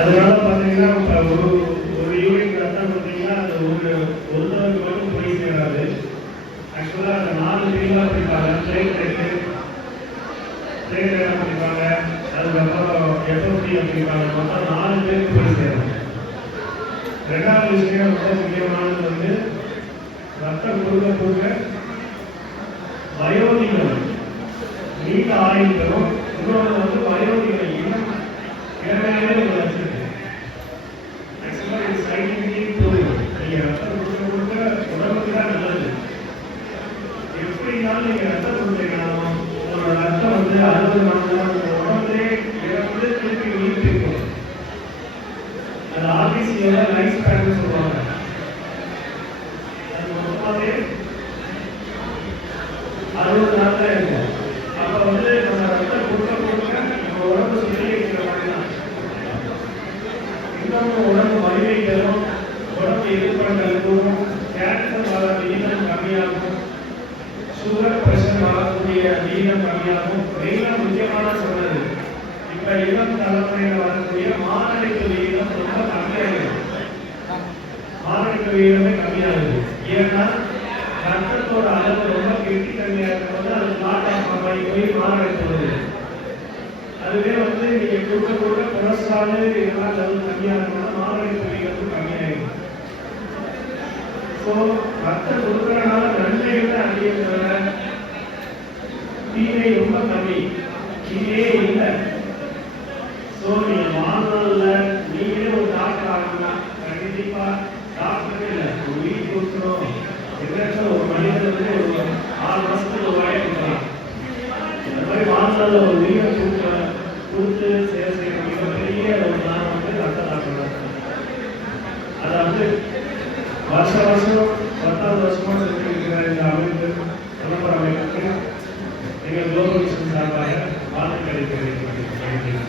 அதனால பார்த்தீங்கன்னா ஒரு ஒரு யூனிட் ரத்தம் பார்த்தீங்கன்னா அது ஒரு தடவை மட்டும் போய் சேராது. ஆக்சுவலாக அந்த 4 பிரிவாக பிரிப்பாங்க. பிளேட் என்ன பிரிப்பாங்க, அதுக்கப்புறம் எஃப்எஃப்பி அப்படிப்பாங்க. மொத்தம் 4 பேருக்கு போய் சேரும். ரெண்டாவது விஷயம் ரொம்ப முக்கியமானது வந்து ரத்தம் கொடுக்க வயோதிகம் நீண்ட ஆயுள் பெறும். இன்னொன்று வந்து வயோதிகம் இன்னும் ஏற்கனவே ஒரு வச்சிருக்கு. ஆக்சுவலாக இது சயின்டிஃபிக்கலி ப்ரூவ். நீங்கள் ரத்தம் கொடுக்க உடம்புக்கு தான் நல்லது. எப்படினாலும் நீங்கள் ரத்தம் கொடுத்தீங்கன்னா உங்களோட ரத்தம் வந்து 60 நாள் உங்கள் உடம்புலே இறந்து திருப்பி நீட்டு இருக்கும். அது ஆர்பிசியோட லைஃப் ஸ்பேன் சொல்லுவாங்க. அது மொத்தமாகவே 60 நாள் தான் இருக்கும். அப்போ வந்து நம்ம ரத்தம் கொடுக்க நம்ம உடம்பு சொல்லி வைக்கிற மாதிரி தான். இன்னொன்று உடம்பு வலிமை தரும், உடம்பு எதிர்ப்புகள் கூடும், கேன்சர் வர விகிதம் கம்மியாகும், சுகர் பிரஷர் வரக்கூடிய விகிதம் கம்மியாகும். மெயினாக முக்கியமான சொன்னது இப்போ இளம் தலைமுறையில் வரக்கூடிய மாரடைப்பு விகிதம் ரொம்ப கம்மியாகுது. மாரடைப்பு விகிதமே கம்மியாகுது. ஏன்னா ரத்தத்தோட அளவு ரொம்ப கெட்டி தன்மையாக இருக்கும்போது அது போய் மாரடைப்பு வருது. அதுவே வந்து நீங்க கொடுக்க கொலஸ்ட்ரால் இதெல்லாம் அளவு கம்மியாக இருக்கணும், மாரடைப்பு விகிதம் கம்மியாகும். ஸோ ரத்தம் கொடுக்கறதுனால நன்மைகள் தான் அதிகம் தவிர தீமை ரொம்ப கம்மி. தீமையே இல்லை. ஸோ நீங்க வாழ்நாளில் நீங்களே ஒரு டாக்டர் ஆகணும். கண்டிப்பா டாக்டரே இல்லை, ஒரு வீட்டு கொடுக்கணும். எதாச்சும் ஒரு மனிதன் வந்து ஒரு 6 மாசத்துக்கு ஒரு வாயை கொடுக்கலாம். இந்த மாதிரி வாழ்நாளில் ஒரு வீட்டை கொடுத்து செய்ய மிகப்பெரிய ஒரு நான் வந்து ரத்த டாக்டர். அதை வந்து வருஷம் 10வது வருஷமாக செஞ்சிருக்கிற இந்த அமைப்பு விளம்பர அமைப்புக்கு எங்கள் குளோபல் மிஷன் சார்பாக வாழ்த்துக்களை தெரிவிக்கிறேன்.